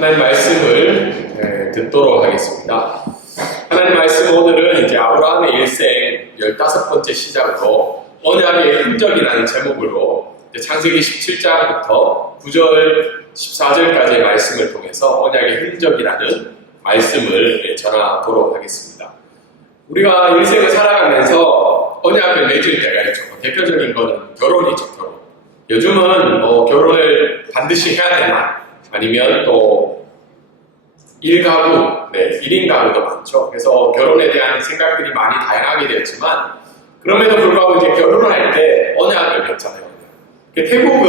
하나님 말씀을 듣도록 하겠습니다. 하나님 말씀 오늘은 이제 아브라함의 일생 15번째 시작으로 언약의 흔적이라는 제목으로 창세기 17장부터 9절 14절까지의 말씀을 통해서 언약의 흔적이라는 말씀을 전하도록 하겠습니다. 우리가 인생을 살아가면서 언약을 맺을 때가 있죠. 대표적인 것은 결혼이죠. 결혼. 요즘은 결혼을 반드시 해야 되나, 아니면 또 1가구, 1인 가구도 많죠. 그래서 결혼에 대한 생각들이 많이 다양하게 되었지만, 그럼에도 불구하고 이제 결혼을 할 때 언약을 맺잖아요. 태국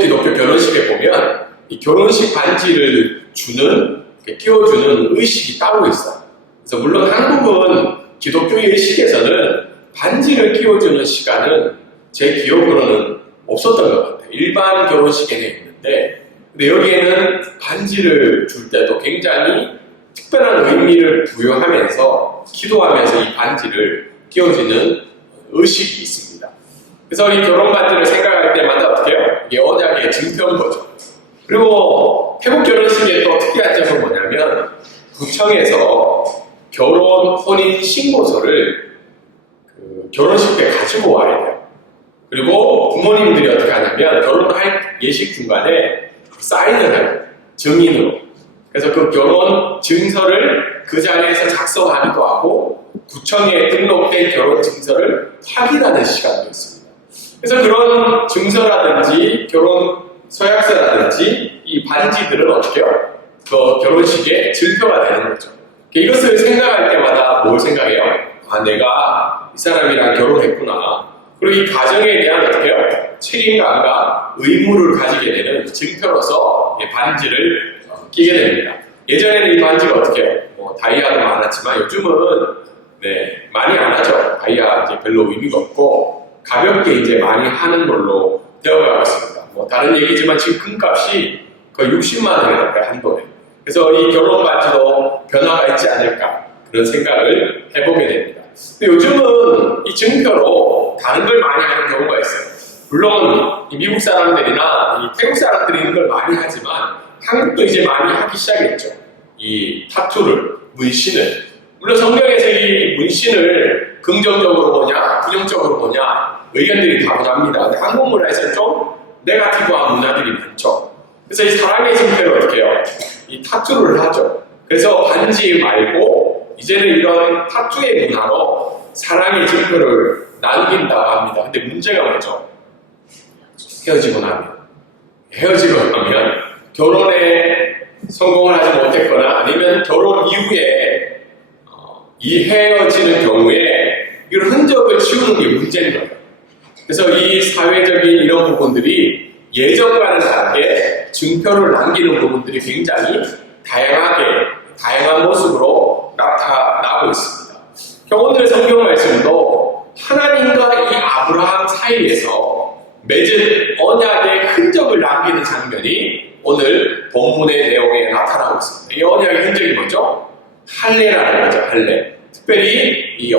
기독교 결혼식에 보면 이 결혼식 반지를 끼워주는 의식이 따로 있어요. 그래서 물론 한국은 기독교의 의식에서는 반지를 끼워주는 시간은 제 기억으로는 없었던 것 같아요. 일반 결혼식에는 있는데, 근데 여기에는 반지를 줄 때도 굉장히 특별한 의미를 부여하면서 기도하면서 이 반지를 끼워주는 의식이 있습니다. 그래서 이 결혼 반지를 생각할 때마다 어떻게 해요? 이게 언약의 증표인 거죠. 그리고 태국 결혼식의 또 특이한 점은 뭐냐면, 구청에서 결혼 혼인 신고서를 결혼식 때 가지고 와야 돼요. 그리고 부모님들이 어떻게 하냐면 결혼할 예식 중간에 사인을 해요. 증인으로. 그래서 그 결혼 증서를 그 자리에서 작성하기도 하고 구청에 등록된 결혼 증서를 확인하는 시간도 있습니다. 그래서 그런 증서라든지 결혼 서약서라든지 이 반지들은 어떻게 해요? 그 결혼식의 증표가 되는 거죠. 이것을 생각할 때마다 뭘 생각해요? 아, 내가 이 사람이랑 결혼했구나. 그리고 이 가정에 대한 어떻게 해요? 책임감과 의무를 가지게 되는 증표로서 반지를 끼게 됩니다. 예전에는 이 반지가 어떻게 해요? 다이아도 많았지만 요즘은 많이 안 하죠. 다이아 이제 별로 의미가 없고 가볍게 이제 많이 하는 걸로 되어가고 있습니다. 다른 얘기지만 지금 금값이 거의 60만 원이 넘어요, 한 돈에. 그래서 이 결혼 반지도 변화가 있지 않을까 그런 생각을 해보게 됩니다. 근데 요즘은 이 증표로 다른 걸 많이 하는 경우가 있어요. 물론 이 미국 사람들이나 이 태국 사람들이 이런 걸 많이 하지만 한국도 이제 많이 하기 시작했죠. 이 타투를, 문신을. 물론 성경에서 이 문신을 긍정적으로 보냐, 부정적으로 보냐 의견들이 다분합니다. 근데 한국 문화에서는 좀 네거티브한 문화들이 많죠. 그래서 이 사랑의 증표를 어떻게 해요? 이 타투를 하죠. 그래서 반지 말고 이제는 이런 타투의 문화로 사랑의 증표를 남긴다고 합니다. 근데 문제가 뭐죠? 헤어지고 나면 결혼에 성공을 하지 못했거나 아니면 결혼 이후에 이 헤어지는 경우에 이런 흔적을 치우는 게 문제인 거예요. 그래서 이 사회적인 이런 부분들이 예전과는 다르게 증표를 남기는 부분들이 굉장히 다양한 모습으로 나타나고 있습니다. 오늘 성경 말씀도 하나님과 이 아브라함 사이에서 맺은 언약의 흔적을 남기는 장면이 오늘 본문의 내용에 나타나고 있습니다. 이 언약의 흔적이 뭐죠? 할례라는 거죠. 할례. 특별히 이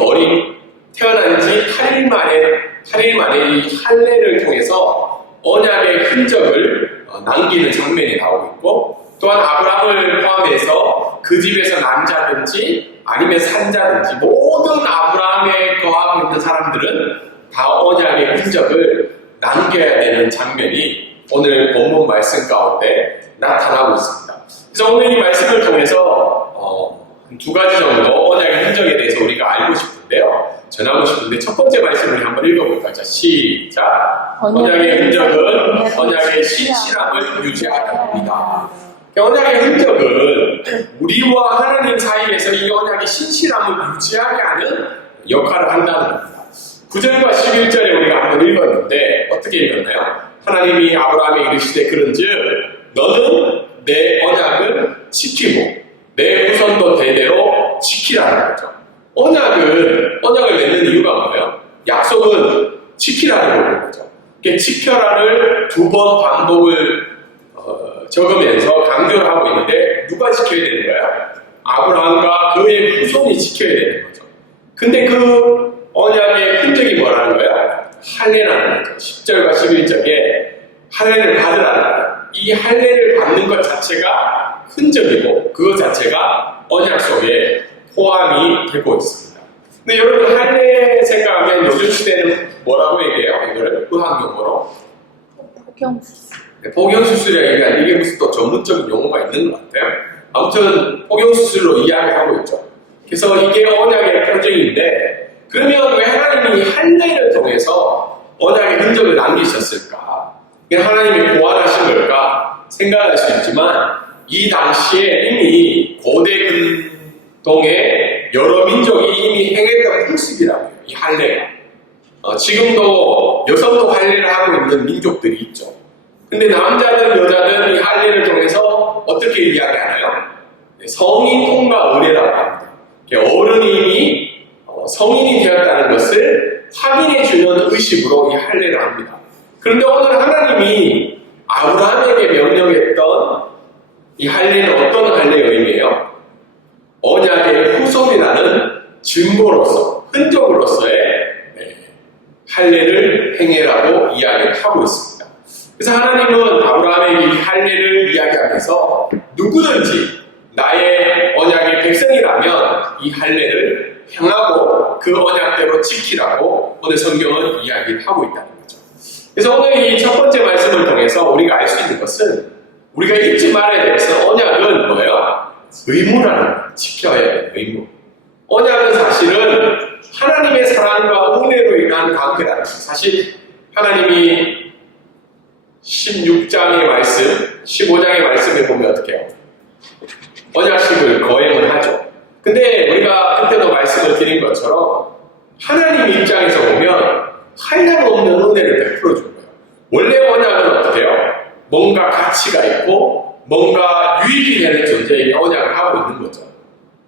태어난 지 8일 만에 이 할례를 통해서 언약의 흔적을 남기는 장면이 나오고 있고, 또한 아브라함을 포함해서 그 집에서 난 자든지 아니면 산 자든지 모든 아브라함에 거하고 있는 사람들은 다 언약의 흔적을 남겨야 되는 장면이 오늘 본문 말씀 가운데 나타나고 있습니다. 그래서 오늘 이 말씀을 통해서 두 가지 정도 언약의 흔적에 대해서 우리가 알고 싶은데요. 전하고 싶은데 첫 번째 말씀을 한번 읽어볼까요? 자, 시작. 언약의 흔적은 언약의 신실함을 유지하게 합니다. 언약의 흔적은 우리와 하나님 사이에서 이 언약의 신실함을 유지하게 하는 역할을 한다는 겁니다. 9절과 11절에 우리가 한번 읽었는데 어떻게 읽었나요? 하나님이 아브라함에 이르시되 그런즉 너는 내 언약을 지키고 내 후손도 대대로 지키라는 거죠. 언약을 맺는 이유가 뭐예요? 약속은 지키라는 거죠. 지켜라를 2번 반복을 적으면서 강조를 하고 있는데 누가 지켜야 되는 거야? 아브라함과 그의 후손이 지켜야 되는 거죠. 근데 그 언약의 흔적이 뭐라는 거야? 할례라는 거죠. 10절과 11절에 할례를 받으라는 거야. 이 이 할례를 받는 것 자체가 흔적이고 그것 자체가 언약 속에 포함이 되고 있습니다. 근데 여러분 할례 생각하면 요즘 시대는 뭐라고 얘기해요? 이거를 의학용어로 복용수술. 복용수술이라니까 이게 무슨 또 전문적인 용어가 있는 것 같아요. 아무튼 복용수술로 이야기하고 있죠. 그래서 이게 언약의 표징인데 그러면 왜 하나님이 할례를 통해서 언약의 흔적을 남기셨을까? 하나님이 보완하신 걸까 생각할 수 있지만 이 당시에 이미 고대 근동에 여러 민족이 이미 행했던 풍습이라고 해요. 이 할례가. 지금도 여성도 할례를 하고 있는 민족들이 있죠. 근데 남자든 여자든 이 할례를 통해서 어떻게 이야기하나요? 성인 통과 의례라고 합니다. 어른이 이미 성인이 되었다는 것을 확인해주는 의식으로 이 할례를 합니다. 그런데 오늘 하나님이 아브라함에게 명령했던 이 할례는 어떤 할례의 의미예요? 언약의 후손이라는 증거로서, 흔적으로서의 할례를 행해라고 이야기를 하고 있습니다. 그래서 하나님은 아브라함에게 이 할례를 이야기하면서 누구든지 나의 언약의 백성이라면 이 할례를 행하고 그 언약대로 지키라고 오늘 성경은 이야기를 하고 있다는 거죠. 그래서 오늘 이 첫 번째 말씀을 통해서 우리가 알 수 있는 것은 우리가 잊지 말아야 될 것은 언약은 뭐예요? 의무라는 거예요. 지켜야 해요. 의무. 언약은 사실은 하나님의 사랑과 은혜로 인한 관계라는 거예요. 사실 하나님이 16장의 말씀, 15장의 말씀에 보면 어떻게 해요? 언약식을 거행을 하죠. 근데 우리가 그때도 말씀을 드린 것처럼 하나님 입장에서 보면 한량없는 은혜를 베풀어 준 거예요. 원래 언약은 어떻게 해요? 뭔가 가치가 있고 뭔가 유익이 되는 존재에게 언약을 하고 있는 거죠.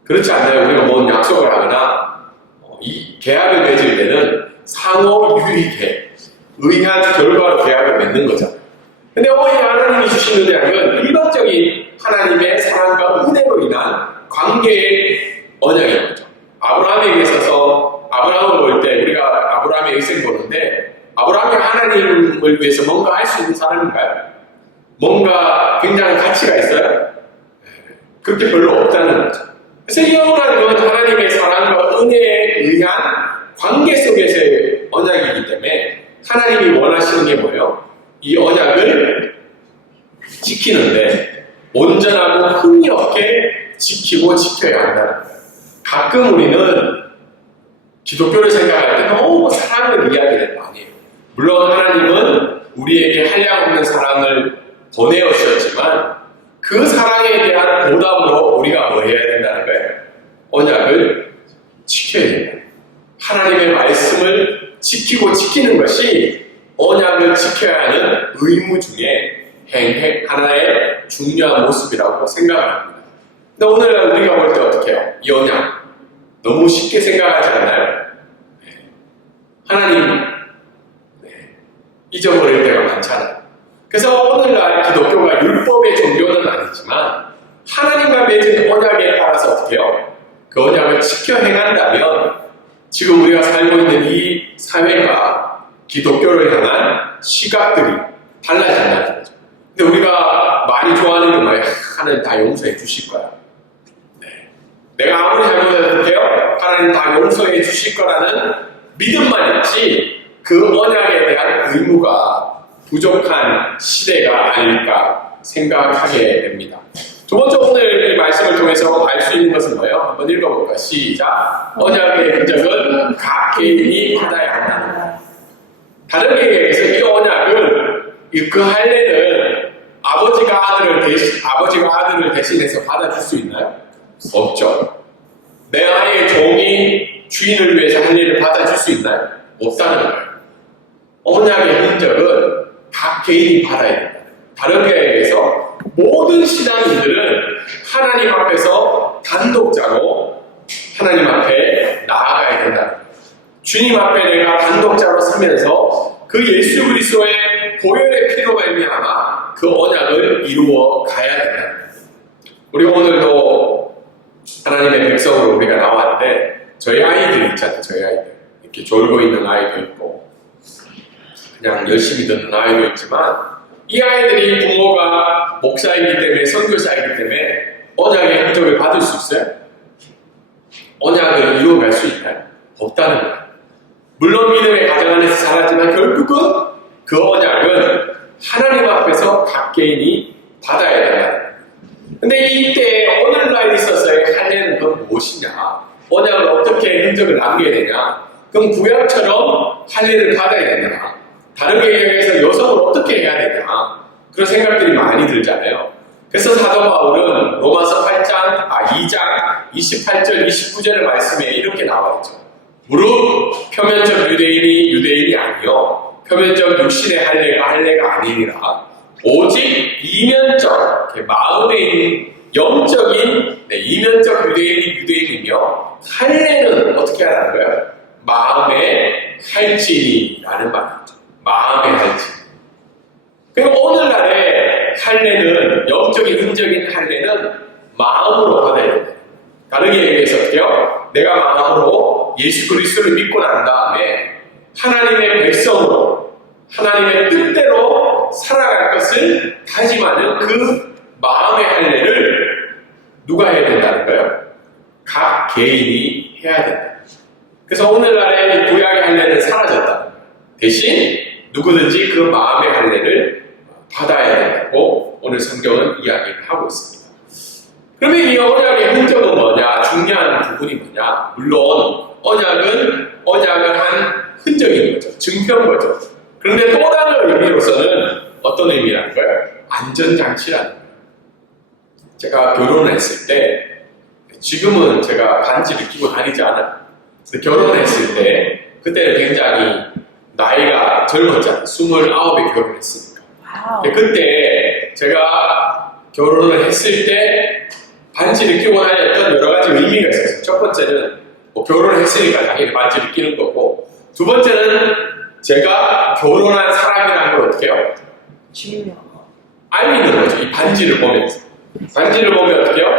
그렇지 않나요? 우리가 뭔 약속을 하거나 이 계약을 맺을 때는 상호 유익에 의한 결과로 계약을 맺는 거잖아요. 근데 오늘 하나님이 주신 언약은 일반적인 하나님의 사랑과 은혜로 인한 관계의 언약인 거죠. 아브라함에게 있어서 아브라함을 볼 때 우리가 아브라함의 일생 보는데 아브라함이 하나님을 위해서 뭔가 할 수 있는 사람인가요? 뭔가 굉장한 가치가 있어요? 그렇게 별로 없다는 거죠. 그래서 이 언약은 하나님의 사랑과 은혜에 의한 관계 속에서의 언약이기 때문에 하나님이 원하시는 게 뭐예요? 이 언약을 지키는데 온전하고 흥미없게 지키고 지켜야 한다는 거예요. 가끔 우리는 기독교를 생각할 때 너무 사랑을 이야기를 많이 해요. 물론 하나님은 우리에게 한량없는 사랑을 보내어 주셨지만 그 사랑에 대한 보답으로 우리가 뭐 해야 된다는 거예요? 언약을 지켜야 된다. 하나님의 말씀을 지키고 지키는 것이 언약을 지켜야 하는 의무 중에 하나의 중요한 모습이라고 생각을 합니다. 근데 오늘 우리가 볼 때 어떻게 해요? 이 언약 너무 쉽게 생각하지 않나요? 하나님 잊어버릴 때가 많잖아요. 그래서 오늘날 기독교가 율법의 종교는 아니지만 하나님과 맺은 언약에 따라서 어떻게 해요? 그 언약을 지켜 행한다면 지금 우리가 살고 있는 이 사회가 기독교를 향한 시각들이 달라진다는 거죠. 근데 우리가 많이 좋아하는 게 뭐예요? 하나님 다 용서해 주실 거야. 내가 아무리 잘못해도 돼요? 하나님 다 용서해 주실 거라는 믿음만 있지 그 언약에 대한 의무가 부족한 시대가 아닐까 생각하게 됩니다. 두 번째 오늘 이 말씀을 통해서 알 수 있는 것은 뭐예요? 한번 읽어볼까요? 시작! 언약의 흔적은 각 개인이 받아야 한다. 다른 얘기에서 이 언약을 그 할례는 아버지가 아들을 대신해서 받아줄 수 있나요? 없죠. 내 아이의 종이 주인을 위해서 할례를 받아줄 수 있나요? 없다는 거예요. 언약의 흔적은 각 개인이 받아야 된다. 다른 얘기에서 모든 신앙인들은 하나님 앞에서 단독자로 하나님 앞에 나아가야 된다. 주님 앞에 내가 단독자로 서면서 그 예수 그리스도의 보혈의 피로 말미암아 그 언약을 이루어 가야 된다. 우리 오늘도 하나님의 백성으로 우리가 나왔는데 저희 아이들 있잖아요. 저희 아이들 이렇게 졸고 있는 아이도 있고 그냥 열심히 듣는 아이도 있지만 이 이 아이들이 부모가 목사이기 때문에, 선교사이기 때문에 언약의 흔적을 받을 수 있어요? 언약을 이루어갈 수 있나요? 없다는 거예요. 물론 믿음의 가정 안에서 살았지만 결국은 그 언약은 하나님 앞에서 각 개인이 받아야 된다는 거예요. 근데 이때 오늘날 있어서의 할례는 그건 무엇이냐? 언약을 어떻게 흔적을 남겨야 되냐? 그럼 구약처럼 할례를 받아야 되냐? 다르게 이야기해서 여성을 어떻게 해야 되냐? 그런 생각들이 많이 들잖아요. 그래서 사도 바울은 로마서 2장 28절 29절의 말씀에 이렇게 나와 있죠. 무릇 표면적 유대인이 아니요 표면적 육신의 할례가 아니니라 오직 이면적 마음에 있는 영적인 이면적 유대인이며 할례는 어떻게 하라는 거예요? 마음의 할진이라는 말이죠. 마음의 할진. 그리고 오늘날의 할례는 영적인 흔적인 할례는 마음으로 받아야 됩니다. 다르게 얘기해서 어때요? 내가 마음으로 예수 그리스도를 믿고 난 다음에 하나님의 백성으로 하나님의 뜻대로 살아갈 것을 다짐하는 그 마음의 할례를 누가 해야 된다는 거예요? 각 개인이 해야 된다. 그래서 오늘날의 구약의 할례는 사라졌다는 거예요. 대신 누구든지 그 마음의 할례를 받아야 된다고 오늘 성경은 이야기를 하고 있습니다. 그러면 이 언약의 흔적은 뭐냐? 중요한 부분이 뭐냐? 물론 언약을 한 흔적인 거죠. 증표인 거죠. 그런데 또 다른 의미로서는 어떤 의미라는 거예요? 안전장치라는 거예요. 제가 결혼했을 때 지금은 제가 반지를 끼고 다니지 않아요. 결혼했을 때 그때는 굉장히 나이가 젊었잖아요. 29에 결혼했으니까. 와우. 그때 제가 결혼을 했을 때 반지를 끼고 다녔던 여러 가지 의미가 있었어요. 첫 번째는 결혼을 했으니까 당연히 반지를 끼는 거고, 두 번째는 제가 결혼한 사람이라는 걸 어떻게 해요? 주요. 알리는 거죠. 이 반지를 보면서. 반지를 보면 어떻게 해요?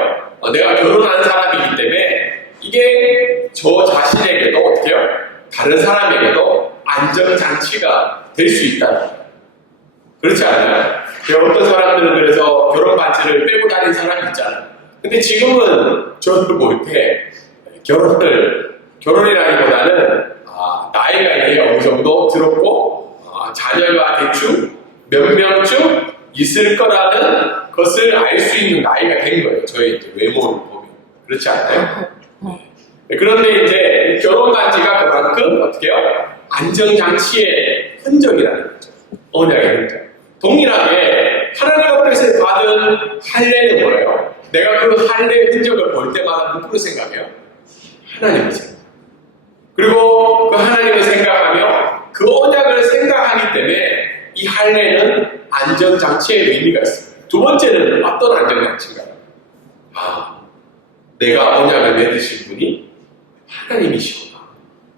내가 결혼한 사람이기 때문에 이게 저 자신에게도 어떻게 해요? 다른 사람에게도 안전장치가 될 수 있다는 거예요. 그렇지 않아요? 어떤 사람들은 그래서 결혼 반지를 빼고 다니는 사람이 있잖아요. 근데 지금은 저를 볼 때 결혼이라기보다는 나이가 이제 어느 정도 들었고 자녀가 대충 몇 명쯤 있을 거라는 것을 알 수 있는 나이가 된 거예요. 저의 이제 외모를 보면. 그렇지 않나요? 그런데 이제 결혼 반지가 그만큼 어떻게 해요? 안전장치의 흔적이라는 거죠. 언약의 흔적. 동일하게 하나님 앞에서 받은 할례는 뭐예요? 내가 그 할례의 흔적을 볼 때마다 누구를 생각해요? 하나님을 생각해요. 그리고 그 하나님을 생각하며 그 언약을 생각하기 때문에 이 할례는 안전장치의 의미가 있습니다. 두 번째는 어떤 안전장치인가요? 내가 언약을 맺으신 분이 하나님이시구나.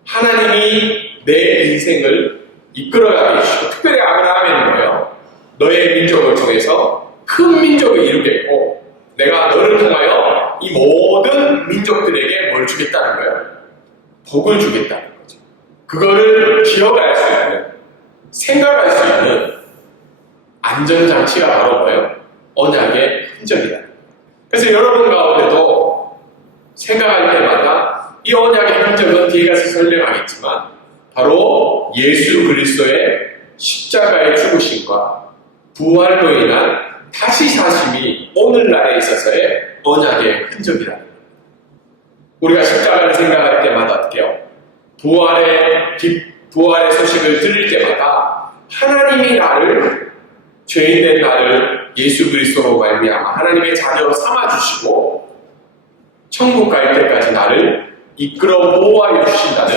하나님이 내 인생을 이끌어가게 해주시고, 특별히 아브라함에는 뭐예요? 너의 민족을 통해서 큰 민족을 이루겠고, 내가 너를 통하여 이 모든 민족들에게 뭘 주겠다는 거예요? 복을 주겠다는 거죠. 그거를 기억할 수 있는, 생각할 수 있는 안전장치가 바로 뭐예요? 언약의 흔적이다. 그래서 여러분 가운데도 생각할 때마다 이 언약의 흔적은 뒤에 가서 설명하겠지만 바로 예수 그리스도의 십자가의 죽으심과 부활로 인한 다시 사심이 오늘날에 있어서의 언약의 흔적이라는 거예요. 우리가 십자가를 생각할 때마다 어떻게 해요? 부활의 소식을 들을 때마다 하나님이 나를, 죄인된 나를 예수 그리스도로 말미암아 하나님의 자녀로 삼아주시고 천국 갈 때까지 나를 이끌어 보호하여 주신다는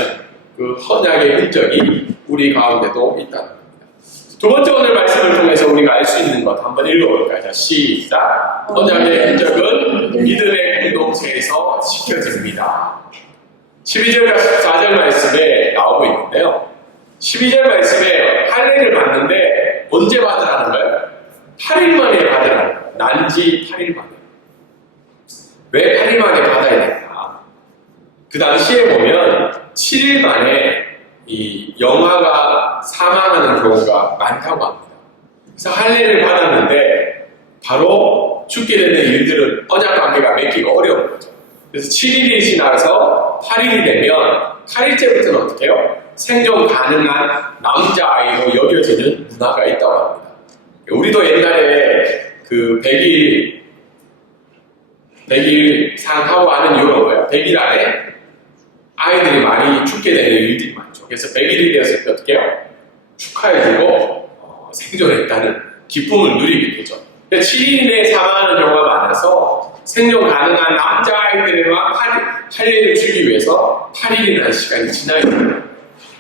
그 언약의 흔적이 우리 가운데도 있다는 겁니다. 두 번째 오늘 말씀을 통해서 우리가 알 수 있는 것 한번 읽어볼까요? 자, 시작. 언약의 흔적은 믿음의 공동체에서 지켜집니다. 12절과 14절 말씀에 나오고 있는데요. 12절 말씀에 할례를 받는데 언제 받으라는 거예요? 8일 만에 받으라는 거예요. 난지 8일 만에. 왜 8일 만에 받아야 되나? 그 당시에 보면 7일 만에 이 영아가 사망하는 경우가 많다고 합니다. 그래서 할례를 받았는데 바로 죽게 되는 일들은 언약 관계가 맺기가 어려운 거죠. 그래서 7일이 지나서 8일이 되면 8일째부터는 어떻게 해요? 생존 가능한 남자아이로 여겨지는 문화가 있다고 합니다. 우리도 옛날에 그 100일 상하고 하는 이유가 뭐예요? 100일 안에 아이들이 많이 죽게 되는 일들이 많죠. 그래서 100일이 되었을 때 어떻게 해요? 축하해주고 생존했다는 기쁨을 누리게 되죠. 7일 내에 사망하는 경우가 많아서 생존 가능한 남자아이들에만 할례를 주기 위해서 8일이라는 시간이 지나야 됩니다.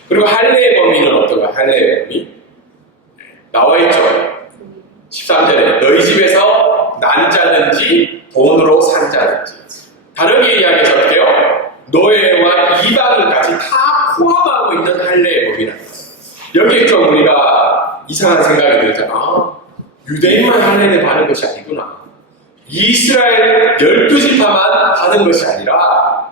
그리고 할례의 범위는 어떤가? 할례의 범위 나와있죠. 13절에 너희 집에서 난 자든지 돈으로 산 자든지, 다르게 이야기해서 어떻게요? 노예와 이방인까지 다 포함하고 있는 할례의 법이라는 거예요. 여기에 좀 우리가 이상한 생각이 들잖아. 유대인만 할례를 받는 것이 아니구나. 이스라엘 12지파만 받은 것이 아니라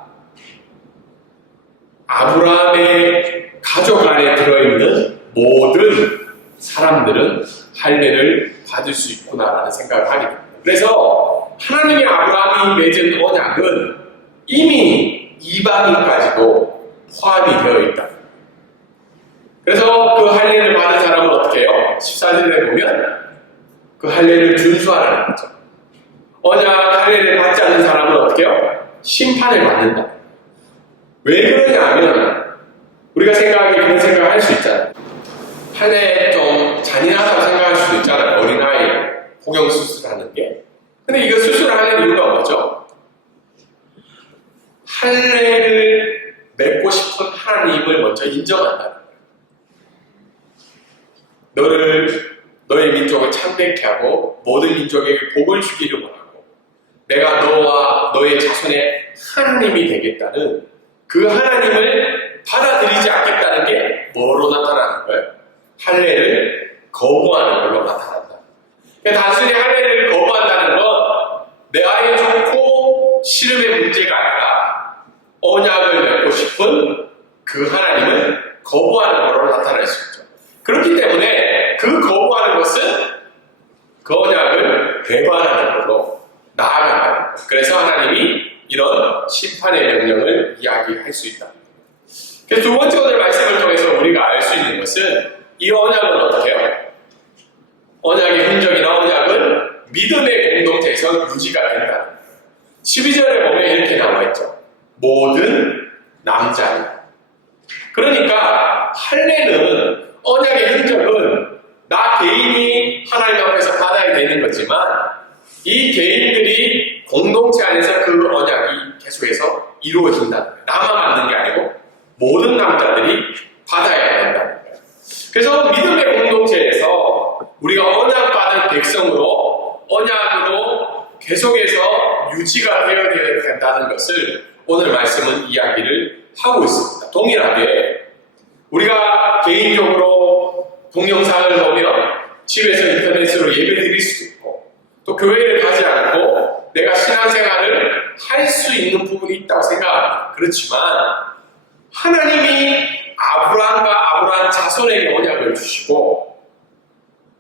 아브라함의 가족 안에 들어있는 모든 사람들은 할례를 받을 수 있구나라는 생각을 하게 됩니다. 그래서 하나님이 아브라함이 맺은 언약은 이미 이방인까지도 포함이 되어 있다. 그래서 그 할례를 받은 사람은 어떻게 해요? 14절에 보면 그 할례를 준수하라는 거죠. 언약 할례를 받지 않는 사람은 어떻게 해요? 심판을 받는다. 왜 그러냐면 우리가 그런 생각을 할 수 있잖아요. 할례 좀 잔인하다고 생각할 수도 있잖아요. 어린아이 복용 수술하는 게. 근데 이거 수술하는 이유가 뭐죠? 할례를 맺고 싶은 하나님을 먼저 인정한다는 거예요. 너의 민족을 창대케 하고 모든 민족에게 복을 주기를 원하고 내가 너와 너의 자손의 하나님이 되겠다는 그 하나님을 받아들이지 않겠다는 게 뭐로 나타나는 거예요? 할례를 거부하는 걸로 나타난다. 그러니까 단순히 할례를 거부한다는 건 내 아이 좋고 싫음의 문제가 아니라 언약을 맺고 싶은 그 하나님을 거부하는 걸로 나타날 수 있죠. 그렇기 때문에 그 거부하는 것은 그 언약을 배반하는 걸로 나아간다는 거예요. 그래서 하나님이 이런 심판의 명령을 이야기할 수 있다. 그래서 두 번째 오늘 말씀을 통해서 우리가 알 수 있는 것은 이 언약은 어떻게 해요? 언약의 흔적이나 언약은 믿음의 공동체에서 유지가 된다. 12절에 보면 이렇게 나와있죠. 모든 남자는. 그러니까 할례는 언약의 흔적은 나 개인이 하나님 앞에서 받아야 되는 거지만 이 개인들이 공동체 안에서 그 언약이 계속해서 이루어진다. 나만 받는 게 아니고 모든 남자들이 받아야 된다는 거예요. 그래서 믿음의 공동체에서 우리가 언약받은 백성으로 언약으로 계속해서 유지가 되어야 된다는 것을 오늘 말씀은 이야기를 하고 있습니다. 동일하게 우리가 개인적으로 동영상을 보면 집에서 인터넷으로 예배 드릴 수도 있고 또 교회를 가지 않고 내가 신앙생활을 할 수 있는 부분이 있다고 생각합니다. 그렇지만 하나님이 아브라함과 아브라함 자손에게 언약을 주시고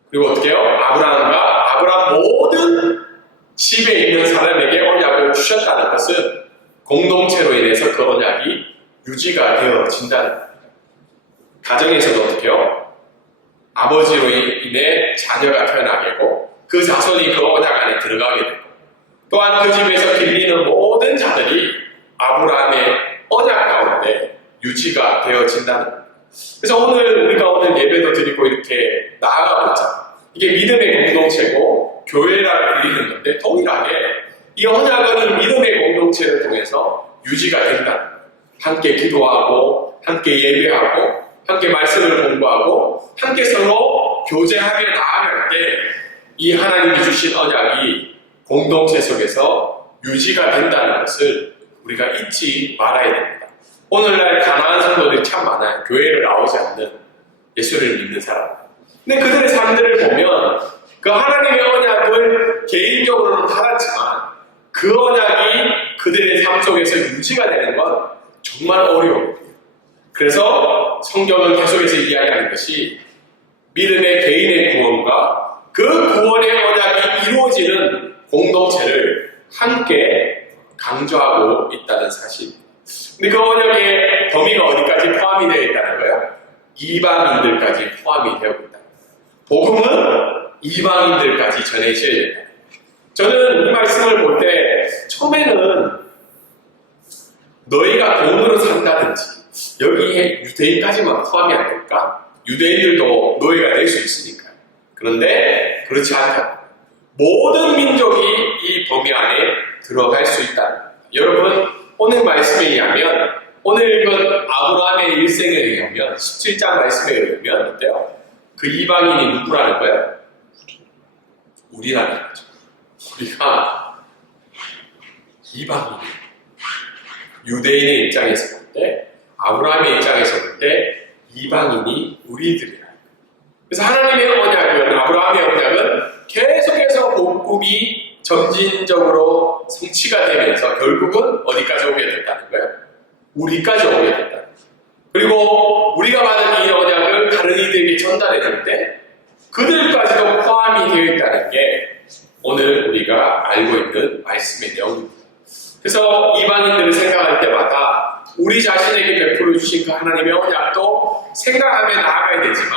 그리고 어떻게 해요? 아브라함 모든 집에 있는 사람에게 언약을 주셨다는 것은 공동체로 인해서 그 언약이 유지가 되어진다는 겁니다. 가정에서도 어떻게 해요? 아버지로 인해 자녀가 태어나게 되고 그 자손이 그 언약 안에 들어가게 되고 또한 그 집에서 길리는 모든 자들이 아브라함의 언약 가운데 유지가 되어진다는 겁니다. 그래서 우리가 예배도 드리고 이렇게 나아가고 있잖아요. 이게 믿음의 공동체고 교회라고 불리는 건데 동일하게 이 언약은 믿음의 공동체를 통해서 유지가 된다. 함께 기도하고 함께 예배하고 함께 말씀을 공부하고 함께 서로 교제하며 나아갈 때 이 하나님이 주신 언약이 공동체 속에서 유지가 된다는 것을 우리가 잊지 말아야 됩니다. 오늘날 가난한 성도들이 참 많아요. 교회를 나오지 않는 예수를 믿는 사람. 근데 그들의 삶들을 보면 그 하나님의 언약을 개인적으로는 받았지만 그 언약이 그들의 삶 속에서 유지가 되는 건 정말 어려워요. 그래서 성경은 계속해서 이야기하는 것이 믿음의 개인의 구원과 그 구원의 언약이 이루어지는 공동체를 함께 강조하고 있다는 사실. 근데 그 언약의 범위가 어디까지 포함이 되어 있다는 거예요? 이방인들까지 포함이 되어 있다. 복음은 이방인들까지 전해져야 된다. 저는 이 말씀을 볼 때 처음에는 너희가 돈으로 산다든지 여기에 유대인까지만 포함이 안 될까? 유대인들도 노예가 될 수 있으니까. 그런데 그렇지 않다. 모든 민족이 이 범위 안에 들어갈 수 있다. 여러분, 오늘 말씀에 의하면, 오늘 읽은 아브라함의 일생에 의하면, 17장 말씀에 의하면 어때요? 그 이방인이 누구라는 거예요? 우리라는 거죠. 우리가 이방인, 유대인의 입장에서 볼 때, 아브라함의 입장에서 볼 때 이방인이 우리들이라. 그래서 하나님의 언약은, 아브라함의 언약은 계속해서 복음이 점진적으로 성취가 되면서 결국은 어디까지 오게 됐다는 거예요? 우리까지 오게 됐다는 거예요. 그리고 우리가 받은 이 언약을 다른 이들에게 전달해 줄 때 그들까지도 포함이 되어 있다는 게 오늘 우리가 알고 있는 말씀의 내용입니다. 그래서 이방인들을 생각할 때마다 우리 자신에게 베풀어 주신 그 하나님의 언약도 생각하며 나아가야 되지만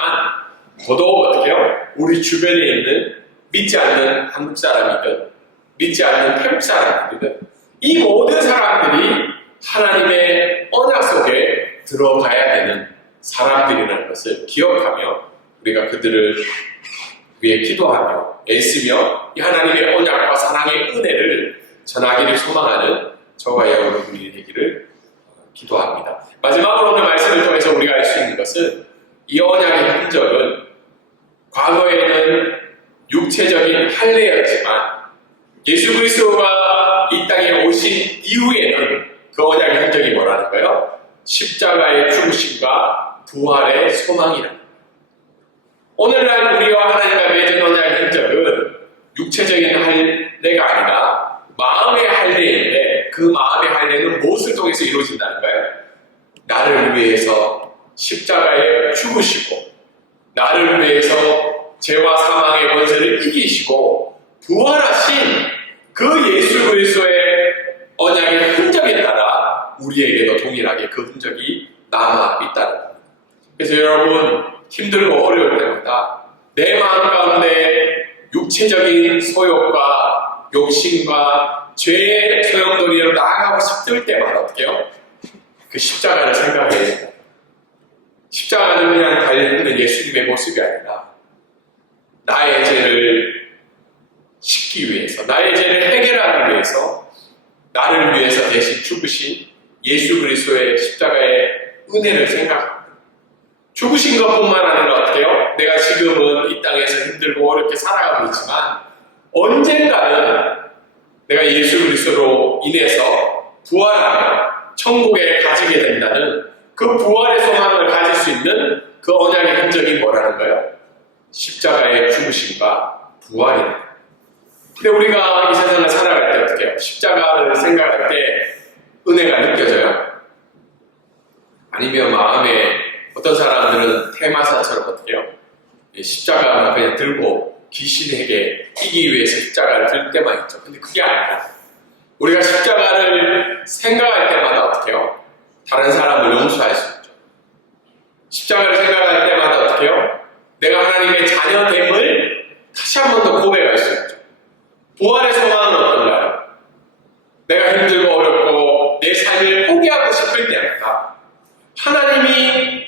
더더욱 어떻게 해요? 우리 주변에 있는 믿지 않는 한국 사람이든 믿지 않는 태국 사람이든 이 모든 사람들이 하나님의 언약 속에 들어가야 되는 사람들이라는 것을 기억하며 우리가 그들을 위해 기도하며 애쓰며 이 하나님의 언약과 사랑의 은혜를 전하기를 소망하는 저와 여러분들이 되기를 기도합니다. 마지막으로 오늘 말씀을 통해서 우리가 알 수 있는 것은 이 언약의 흔적은 과거에는 육체적인 할례였지만 예수 그리스도가 이 땅에 오신 이후에는 그 언약의 흔적이 뭐라는 거예요? 십자가의 죽으심과 부활의 소망이라는 거예요. 오늘날 우리와 하나님과 맺은 언약의 흔적은 육체적인 할례가 아니라 마음의 할례인데 그 마음의 할례는 무엇을 통해서 이루어진다는 거예요? 나를 위해서 십자가에 죽으시고 나를 위해서 죄와 사망의 권세를 이기시고 부활하신 그 예수 그리스도의 언약의 흔적에 따라 우리에게도 동일하게 그 흔적이 남아 있다는 겁니다. 그래서 여러분 힘들고 어려울 때마다 내 마음 가운데 육체적인 소욕과 욕심과 죄의 소용돌이로 나아가고 싶을 때마다 어떻게 해요? 그 십자가를 생각해야 됩니다. 십자가는 그냥 달려있는 예수님의 모습이 아니라 나의 죄를 씻기 위해서, 나의 죄를 해결하기 위해서 나를 위해서 대신 죽으신 예수 그리스도의 십자가의 은혜를 생각합니다. 죽으신 것뿐만 아니라 어떻게 해요? 내가 지금은 이 땅에서 힘들고 어렵게 살아가고 있지만 언젠가는 내가 예수 그리스도로 인해서 부활하며 천국에 가지게 된다는 그 부활의 소망을 가질 수 있는 그 언약의 흔적이 뭐라는 거예요? 십자가의 죽으심과 부활입니다. 근데 우리가 이 세상을 살아갈 때 어떻게 해요? 십자가를 생각할 때 은혜가 느껴져요? 아니면 마음에 어떤 사람들은 테마사처럼 어떻게 해요? 십자가를 그냥 들고 귀신에게 이기기 위해서 십자가를 들 때만 있죠. 근데 그게 아니라 우리가 십자가를 생각할 때마다 어떻게 해요? 다른 사람을 용서할 수 있죠. 십자가를 생각할 때마다 어떻게 해요? 내가 하나님의 자녀됨을 다시 한 번 더 고백할 수 있죠. 부활의 소망은 어떤가요? 내가 힘들고 어렵고 내 삶을 포기하고 싶을 때마다 하나님이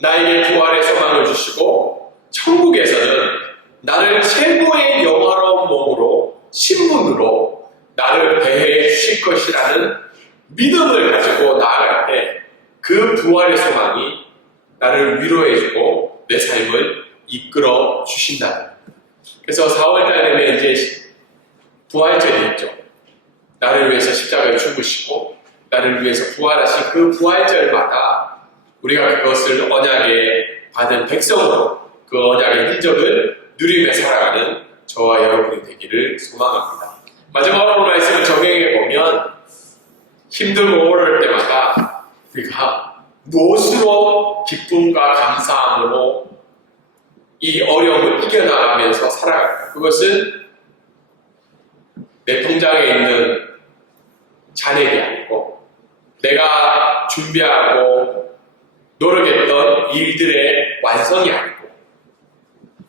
나에게 부활의 소망을 주시고 천국에서는 나를 최고의 영화로운 몸으로 신분으로 나를 대해 주실 것이라는 믿음을 가지고 나아갈 때 그 부활의 소망이 나를 위로해주고 내 삶을 이끌어 주신다. 그래서 4월달 되면 이제 부활절이 있죠. 나를 위해서 십자가에 죽으시고 나를 위해서 부활하신 그 부활절마다 우리가 그것을 언약에 받은 백성으로 그 언약의 흔적을 누리며 살아가는 저와 여러분이 되기를 소망합니다. 마지막으로 말씀을 적용해 보면 힘들고 어려울 때마다 우리가 무엇으로 기쁨과 감사함으로 이 어려움을 이겨나가면서 살아갈까? 그것은 내 통장에 있는 잔액이 아니고 내가 준비하고 노력했던 일들의 완성이 아니고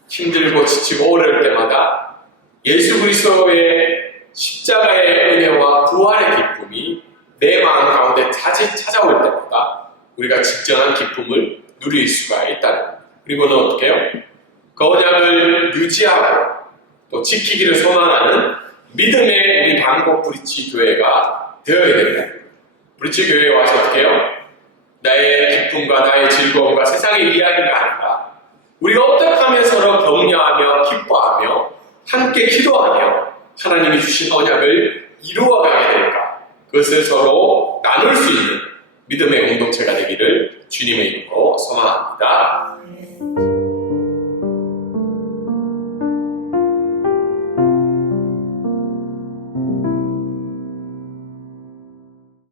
힘들고 지치고 어려울 때마다 예수 그리스도의 십자가의 은혜와 부활의 기쁨이 내 마음 가운데 자주 찾아올 때마다 우리가 진정한 기쁨을 누릴 수가 있다는 겁니다. 그리고는 어떻게 해요? 그 언약을 유지하고 또 지키기를 소망하는 믿음의 우리 방콕 브리치 교회가 되어야 된다. 브리치 교회에 와서 어떻게 해요? 나의 기쁨과 나의 즐거움과 세상의 이야기가 아니라 우리가 어떻게 하면 서로 격려하며 기뻐하며 함께 기도하며 하나님이 주신 언약을 이루어가게 될까? 그것을 서로 나눌 수 있는 믿음의 공동체가 되기를 주님의 이름으로 소망합니다.